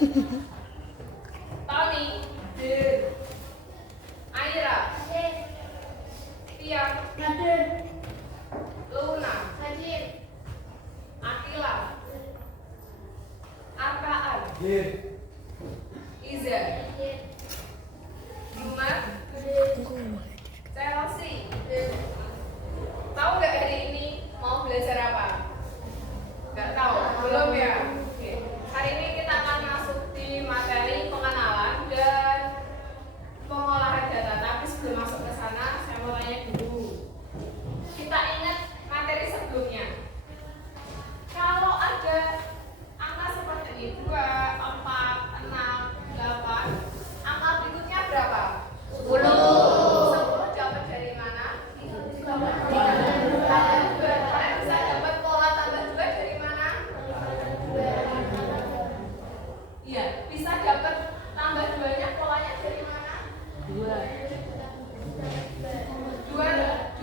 Tony, hadir. Aira, hadir. Tia, hadir. Luna, hadir. Akila, Arkaan, hadir. Iza, hadir. Jumat, hadir. Chelsea, hadir. Tahu nggak hari ini mau belajar apa? Nggak tahu, belum ya? Oke. Hari ini kita akan masuk di materi pengenalan dan pengolahan data. Tapi sebelum masuk ke sana, saya mau tanya dulu. Kita ingat materi sebelumnya. Kalau ada angka seperti ini, 2, 4, 6, 8, angka berikutnya berapa? 10. 10 dapat dari mana? Kalian bisa dapat pola tambah 2 dari mana? Iya, bisa dapat tambah 2-nya polanya dari mana? 2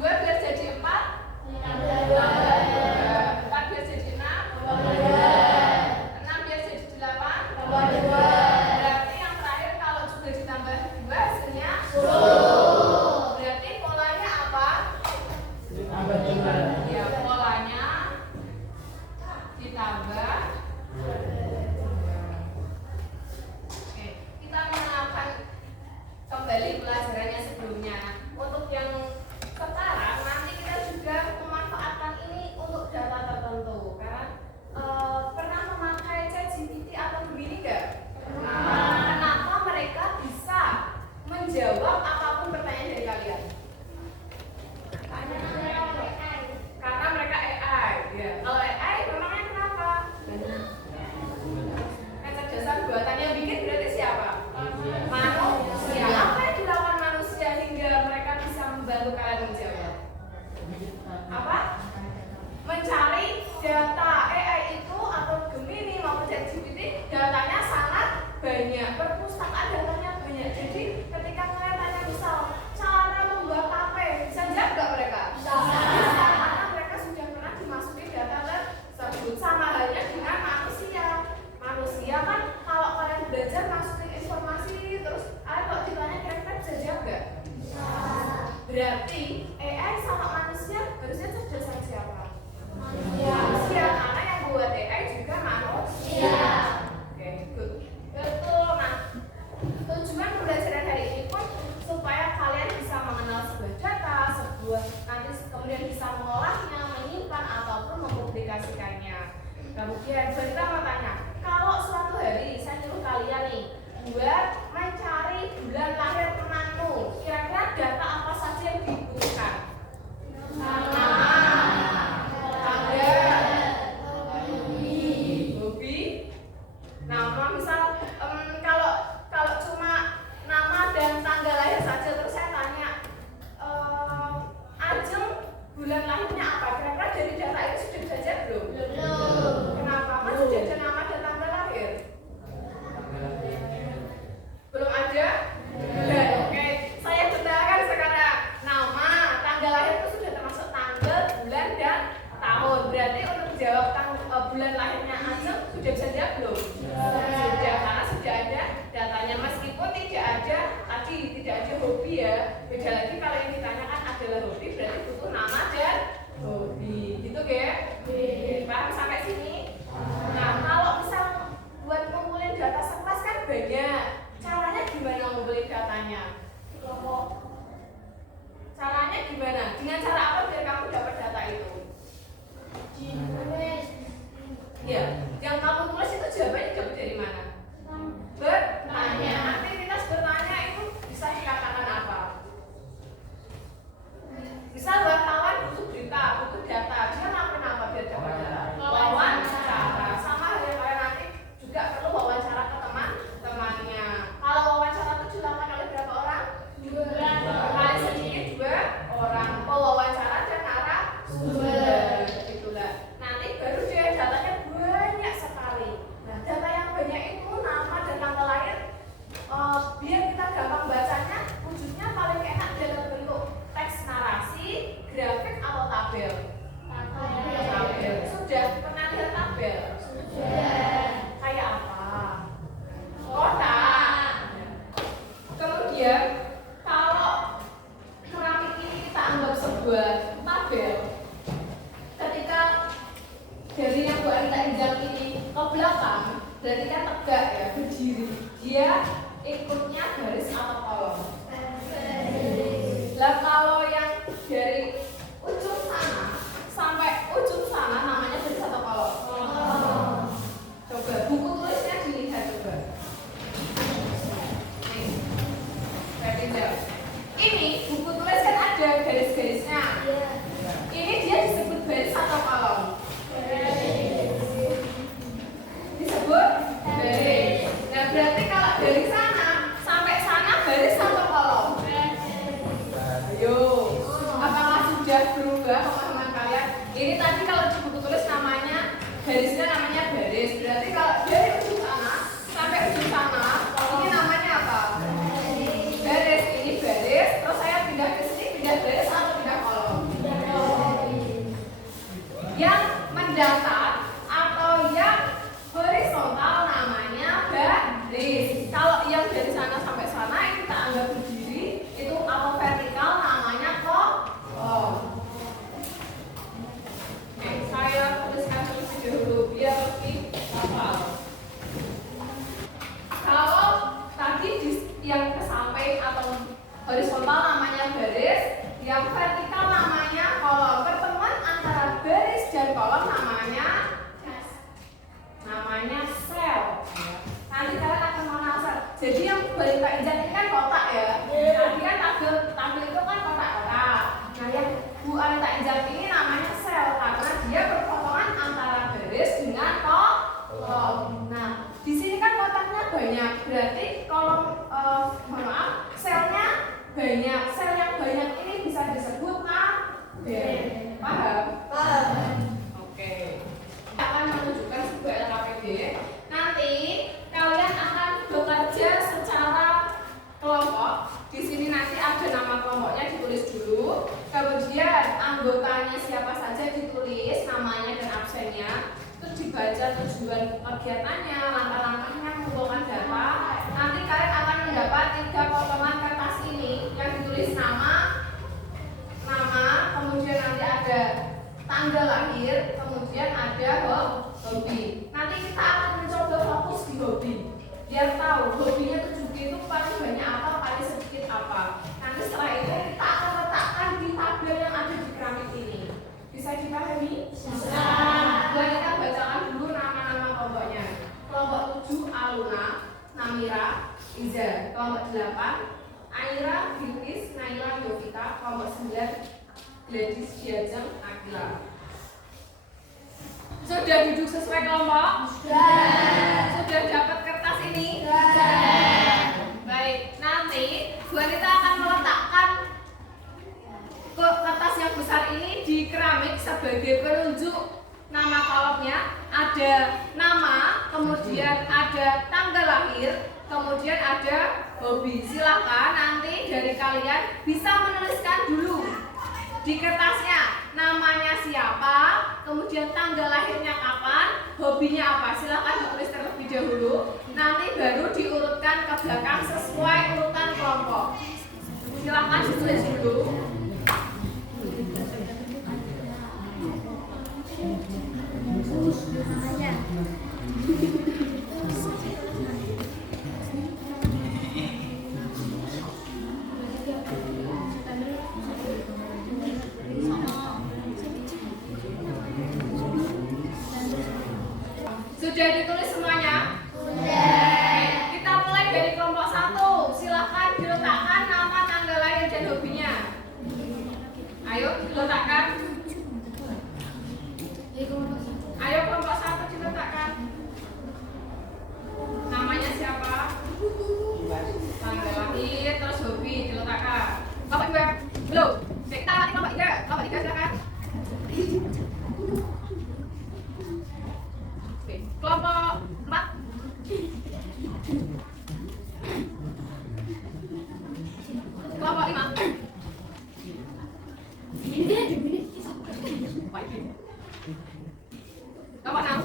biar jadi 4. 4 biar jadi 6. 6 biar jadi 8. Berarti yang terakhir kalau juga ditambah 2 hasilnya 10. Berarti polanya apa? Ya, polanya ditambah. Oke, kita mengenalkan kembali pelajarannya sebelumnya. Untuk yang sekarang nanti kita juga memanfaatkan ini untuk data tertentu. Karena pernah memakai ChatGPT atau Gemini nggak? Kenapa mereka bisa menjawab apapun pertanyaan dari kalian? Karena mereka AI. Ya. Kalau AI, memangnya kenapa? Kecerdasan buatannya bikin berarti siapa? Manusia. Apa yang dilakukan manusia hingga mereka bisa membantu kalian menjawab? Apa? Mencari data. AI itu atau Gemini maupun ChatGPT datanya sangat banyak. Perpustakaan datanya banyak. Jadi ketika kalian tanya misal cara membuat HP, bisa jawab nggak mereka? Bisa. Karena mereka sudah pernah dimasuki data tersebut. Sama halnya dengan manusia. Manusia kan kalau kalian belajar masukin informasi terus kalau ditanya kira-kira bisa jawab nggak? Bisa. Berarti AI sama manusia harusnya cerdasan siapa? Manusia. Karena yang buat AI juga manusia. Oke, good. Betul. Nah, tujuan pembelajaran hari ini pun supaya kalian bisa mengenal sebuah data, nanti kemudian bisa mengolahnya, menyimpan ataupun mempublikasikannya. Kemudian kita mau tanya, kalau suatu hari saya nyuruh kalian nih buat mencari bulan lahir temanmu, kira-kira data apa saja yang dibutuhkan? Nama, tanggal, hobi, nama. Misal kalau cuma nama dan tanggal lahir saja terus saya tanya Ajeng bulan lahirnya apa? Kira-kira dari data itu sudah belajar belum? Belum. Kenapa? Kan sudah ada nama dan tanggal lahir. Belum ada? Belum. Oke, saya benarkan sekarang nama, tanggal lahir itu sudah termasuk tanggal, bulan dan tahun. Berarti untuk menjawab bulan lahirnya Ajeng sudah bisa jawab belum? Sudah, karena sudah ada datanya. Meskipun tidak ada hobi ya. Beda lagi kalau yang ditanyakan adalah hobi, berarti butuh nama dan hobi. Gitu ya? Paham sampai sini? Nah, kalau misal buat ngumpulin data sekelas kan banyak. Caranya gimana ngumpulin datanya? Caranya gimana? Dengan cara apa biar kamu dapat data itu? Ya, yang kamu tulis itu jawabannya dapat dari mana? Bertanya. Aktivitas bertanya itu bisa dikatakan apa? Misal wartawan butuh berita, butuh data, dia ngelakuin apa biar dapat data? Wawancara. Sama halnya kalian nanti juga perlu wawancara ke teman-temannya. Kalau wawancara itu dilakukan oleh berapa orang? 2. Kali sedikit 2 orang. Pewawancara dan narasumber. Itulah. Nanti baru dia datanya banyak sekali. Nah, data yang banyak itu nama dan tanggal lahir. Biar kita gampang bacanya, wujudnya paling enak dalam bentuk teks narasi, grafik atau tabel. Tabel. Sudah pernah lihat tabel? Sudah. Kayak apa? belakang berarti kan tegak ya, berdiri. Dia ikutnya garis atau kolom? Lah kalau yang dari ujung sana sampai ujung sana namanya garis atau kolom? Coba buku tulisnya dilihat coba. Nih, berarti jauh. Ini buku tulis kan ada garis-garisnya. Ini dia disebut garis atau kolom? Disebut garis. Nah berarti kalau dari sana sampai sana garis atau kolom? Ayo, apakah sudah berubah pemahaman kalian? Ini tadi kalau di buku tulis namanya garisnya namanya garis. Berarti kalau dari ujung sana sampai ujung sana ini namanya apa? Garis. Ini garis. Terus saya pindah ke sini, pindah garis atau pindah kolom? Yang mendatar atau yang horizontal namanya garis. Kalau yang dari sana sampai sana itu kita anggap berdiri, itu atau vertikal namanya kolom. Oke, saya tuliskan terlebih dahulu biar lebih hafal. Kalau tadi yang ke samping atau horizontal namanya garis, yang vertikal namanya kolom. Pertemuan antara garis dan kolom namanya sel. Nanti kalian akan mengenal sel. Jadi yang baru Kak injak ini kan kotak ya. Tadi kan tabel itu kan kotak-kotak. Nah yang Bu Alita injak ini namanya sel karena dia perpotongan antara garis dengan kolom. Nah di sini kan kotaknya banyak, berarti kolom selnya banyak. Sel yang banyak ini bisa disebut tabel. Paham? Paham. Oke. Akan menunjukkan sebuah LKPD. Nanti kalian akan bekerja secara kelompok. Di sini nanti ada nama kelompoknya ditulis dulu. Kemudian anggotanya siapa saja ditulis, namanya dan absennya. Terus dibaca tujuan kegiatannya, langkah-langkahnya, mengumpulkan data. Nanti kalian akan mendapat 3 potongan kertas ini yang ditulis nama, kemudian nanti ada tanggal lahir, kemudian ada hobi. Nanti kita akan mencoba fokus di hobi, biar tahu hobinya itu paling banyak apa, paling sedikit apa. Nanti setelah itu kita akan letakkan di tabel yang ada di keramik ini. Bisa dipahami? Bisa. Kita bacakan dulu nama-nama kelompoknya. Kelompok 7 Aluna, Namira, Iza. Kelompok 8 Aira, Bilkis, Naila, Yovita. Kelompok 9 Gladys, Diajeng, Akila. Sudah duduk sesuai kelompok? Sudah. Sudah dapat kertas ini? Sudah. Baik, nanti Bu Anita akan meletakkan kertas yang besar ini di keramik sebagai penunjuk nama kolomnya. Ada nama, kemudian ada tanggal lahir, kemudian ada hobi. Silahkan nanti dari kalian bisa menuliskan dulu di kertasnya namanya siapa, kemudian tanggal lahirnya kapan, hobinya apa. Silahkan ditulis terlebih dahulu. Nanti baru diurutkan ke belakang sesuai urutan kelompok. Silahkan ditulis dulu. Sudah ditulis semuanya? Sudah. Kita mulai dari kelompok 1. Silahkan diletakkan nama, tanggal lahir dan hobinya. Ayo diletakkan. Ayo kelompok 1 diletakkan. Namanya siapa? Tanggal lahir, terus hobi diletakkan. Kelompok 2 belum. Kita lagi kelompok 3. Kelompok 3 silakan. Kelompok 4. Kelompok 5. Kelompok 6.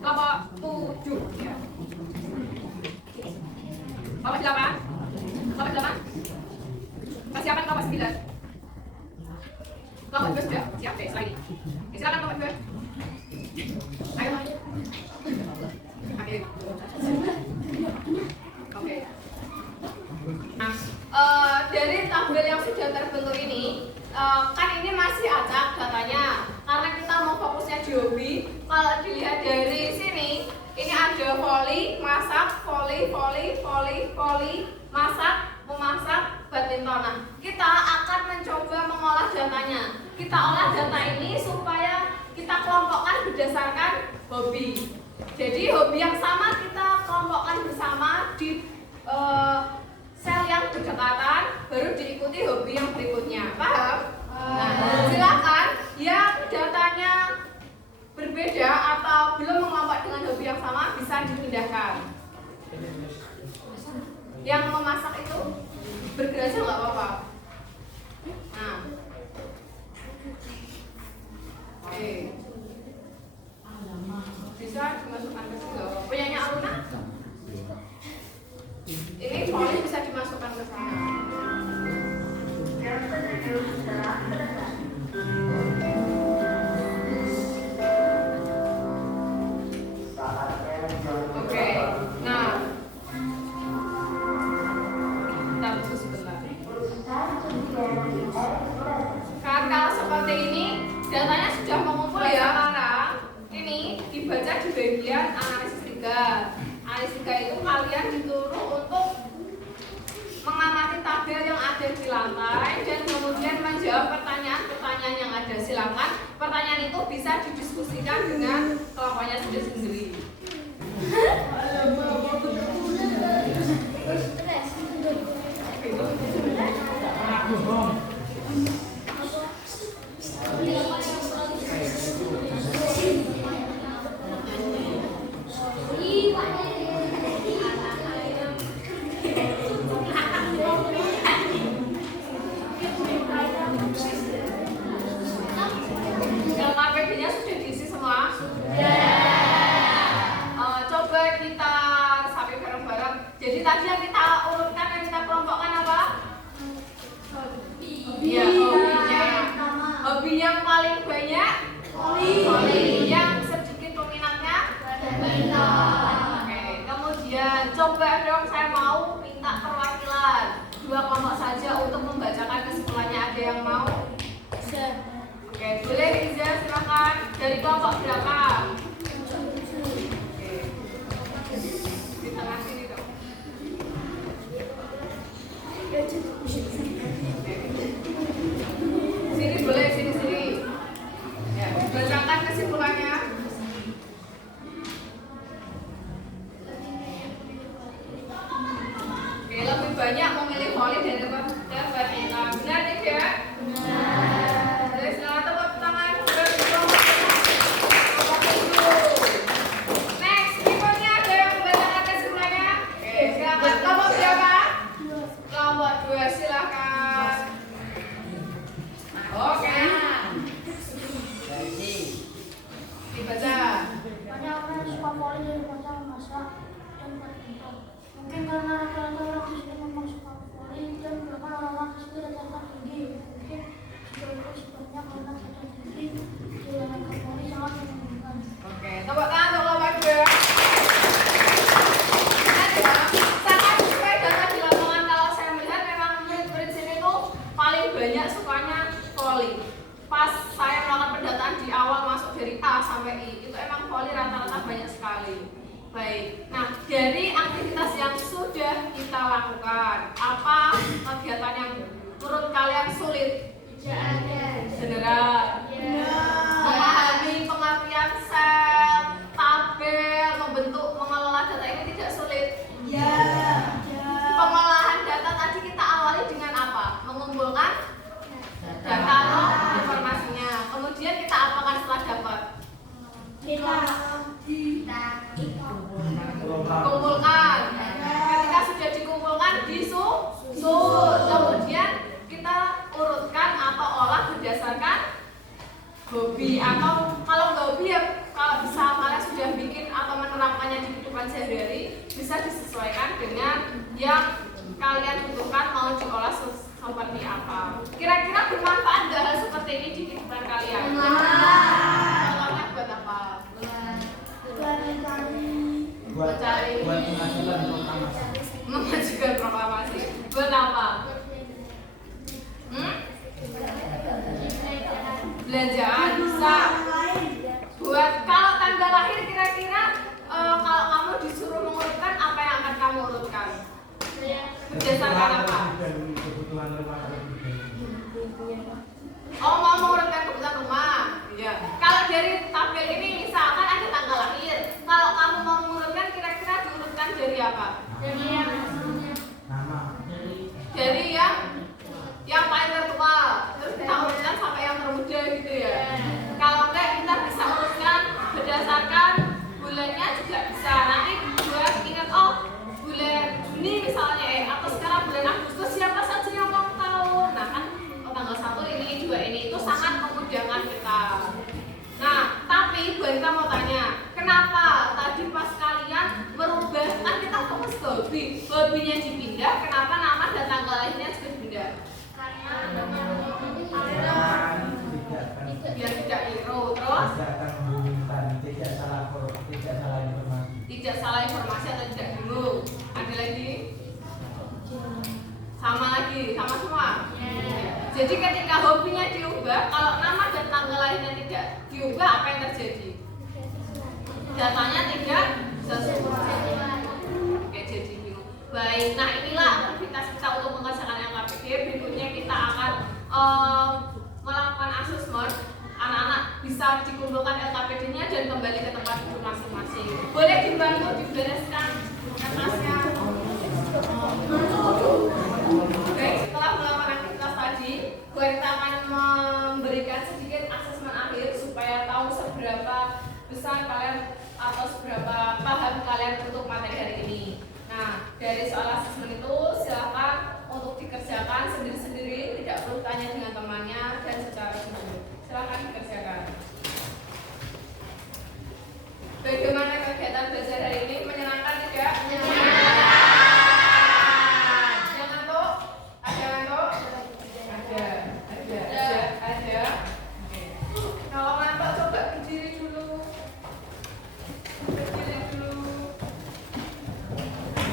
Kelompok 7. Kelompok 8. Kelompok 8. Persiapan kelompok 9. Kelompok 2 sudah siap deh setelah ini. Silakan kelompok 2. Ayo. Oke. Nah, dari tabel yang sudah terbentuk ini, kan ini masih acak datanya, karena kita mau fokusnya di hobi. Kalau dilihat dari sini, ini ada voli, masak, voli, masak, memasak, badminton. Nah, kita akan mencoba mengolah datanya. Kita olah data ini supaya kita kelompokkan berdasarkan hobi. Jadi hobi yang sama kita kelompokkan bersama di sel yang berdekatan, baru diikuti hobi yang berikutnya. Paham? Nah, silakan yang datanya berbeda atau belum mengelompok dengan hobi yang sama bisa dipindahkan. Yang memasak itu bergerak aja nggak apa-apa. Nah, oke, bisa dimasukkan ke sini. Punyanya Aruna? Ini voli bisa dimasukkan ke sana. Oke, nah, kita tunggu sebentar. Kan kalau seperti ini datanya sudah mengumpul ya. Sekarang ini dibaca di bagian analisis 3. Analisis 3 itu kalian disuruh untuk mengamati tabel yang ada di lantai dan kemudian menjawab pertanyaan-pertanyaan yang ada. Silakan pertanyaan itu bisa didiskusikan dengan kelompoknya sendiri-sendiri. Jadi tadi yang kita urutkan, yang kita kelompokkan apa? Iya, hobinya. Hobi yang paling banyak voli. Yang sedikit peminatnya badminton. Oke, kemudian coba dong, saya mau minta perwakilan 2 kelompok saja untuk membacakan kesimpulannya. Ada yang mau? Oke, boleh Riza, silakan. Dari kelompok berapa? Oke. Di tengah sini dong. Sini boleh, sini. Ya, bacakan kesimpulannya. Oke, lebih banyak memilih voli daripada badminton. Benar tidak? Benar. Jadi silakan tepuk tangan. Next, berikutnya ada yang membacakan kesimpulannya. Oke, silakan. Kelompok berapa? Kelompok 2, silakan. Oke. Dibaca. Banyak orang yang suka voli daripada memasak dan badminton. Mungkin karena rata-rata orang di sini memang suka voli dan bahkan orang-orang di sini rata-rata tinggi. Mungkin juga itu sebabnya karena badan tinggi di olahraga voli sangat menguntungkan. Oke, tepuk tangan untuk kelompok 2. Sangat sesuai data di lapangan. Kalau saya melihat memang murid-murid sini tuh paling banyak sukanya voli. Pas saya melakukan pendataan di awal masuk dari A sampai I, itu emang voli rata-rata banyak sekali. Baik, nah dari aktivitas yang sudah kita lakukan, apa kegiatan yang menurut kalian sulit? Tidak ada. Beneran? Memahami pengertian sel, tabel, mengelola data ini tidak sulit? Ya. Pengolahan data tadi kita awali dengan apa? Mengumpulkan data atau informasinya. Kemudian kita apakan setelah dapat? Kita Kumpulkan. Ketika sudah dikumpulkan, disusun. Kemudian kita urutkan atau olah berdasarkan hobi. Atau kalau nggak hobi ya, kalau bisa kalian sudah bikin atau menerapkannya di kehidupan sehari-hari, bisa disesuaikan dengan yang kalian butuhkan mau diolah seperti apa. Kira-kira bermanfaat nggak hal seperti ini di kehidupan kalian? Contohnya buat apa? Berdasarkan apa? Kebutuhan rumah. Oh, mau mengurutkan kebutuhan rumah. Iya. Kalau dari tabel ini misalkan ada tanggal lahir. Kalau kamu mau mengurutkan kira-kira diurutkan dari apa? Jadi yang Nama. Dari yang paling tertua, terus kita urutkan sampai yang termuda gitu ya. Kalau enggak kita bisa urutkan berdasarkan bulannya juga bisa. Nanti juga ingat oh bulan Juni misalnya atau sekarang bulan Agustus siapa saja yang ulang tahun. Nah kan tanggal 1 ini 2 ini itu sangat memudahkan kita. Nah tapi Bu Anita mau tanya, kenapa tadi pas kalian merubah kan kita fokus ke hobinya dipindah, kenapa nama dan tanggal lahirnya juga dipindah? Biar tidak keliru. Terus tidak salah informasi atau tidak bingung. Ada lagi? Sama lagi, sama semua. Jadi ketika hobinya diubah, kalau nama dan tanggal lahirnya tidak diubah, apa yang terjadi? Datanya tidak sesuai. Oke, jadi bingung. Baik, nah inilah aktivitas kita untuk mengerjakan LKPD. Berikutnya kita akan melakukan asesmen. Anak-anak bisa dikumpulkan LKPD-nya dan kembali ke tempat duduk masing-masing. Boleh dibantu dibereskan kertasnya. Oke, setelah melakukan aktivitas tadi, Bu Anita akan memberikan sedikit asesmen akhir supaya tahu seberapa besar kalian atau seberapa paham kalian untuk materi hari ini. Nah, dari soal asesmen itu silakan untuk dikerjakan sendiri-sendiri, tidak perlu tanya dengan temannya dan secara sendiri. Silakan dikerjakan. Bagaimana kegiatan belajar hari ini? Menyenangkan tidak? Menyenangkan. Jangan tuh? Ada ngantuk? Ada. Oke. Kalau ngantuk coba berdiri dulu.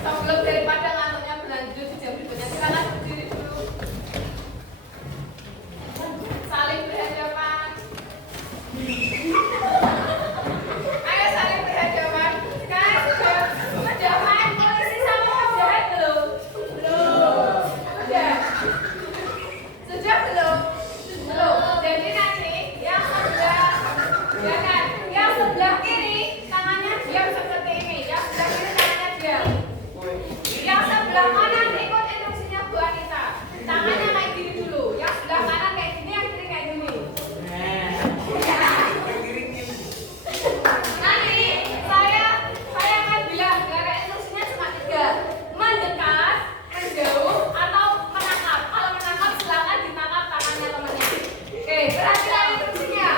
Sebelum daripada ngantuknya berlanjut di jam berikutnya, silakan berdiri dulu. Saling berhadapan. Ayo saling berhadapan. Kan sudah main polisi sama penjahat belum? Belum. Sudah belum? Belum. Jadi nanti yang sebelah, ya kan? Yang sebelah kiri tangannya diam seperti ini. Yang sebelah kiri tangannya diam. Yang sebelah kanan ikut instruksinya Bu Anita. Tangannya kayak gini dulu. Yang sebelah kanan kayak gini, yang kiri kayak gini. Nanti saya akan bilang gara instruksinya cuma 3. Mendekat, menjauh, atau menangkap. Kalau menangkap silakan ditangkap tangannya temannya. Oke, perhatikan instruksinya.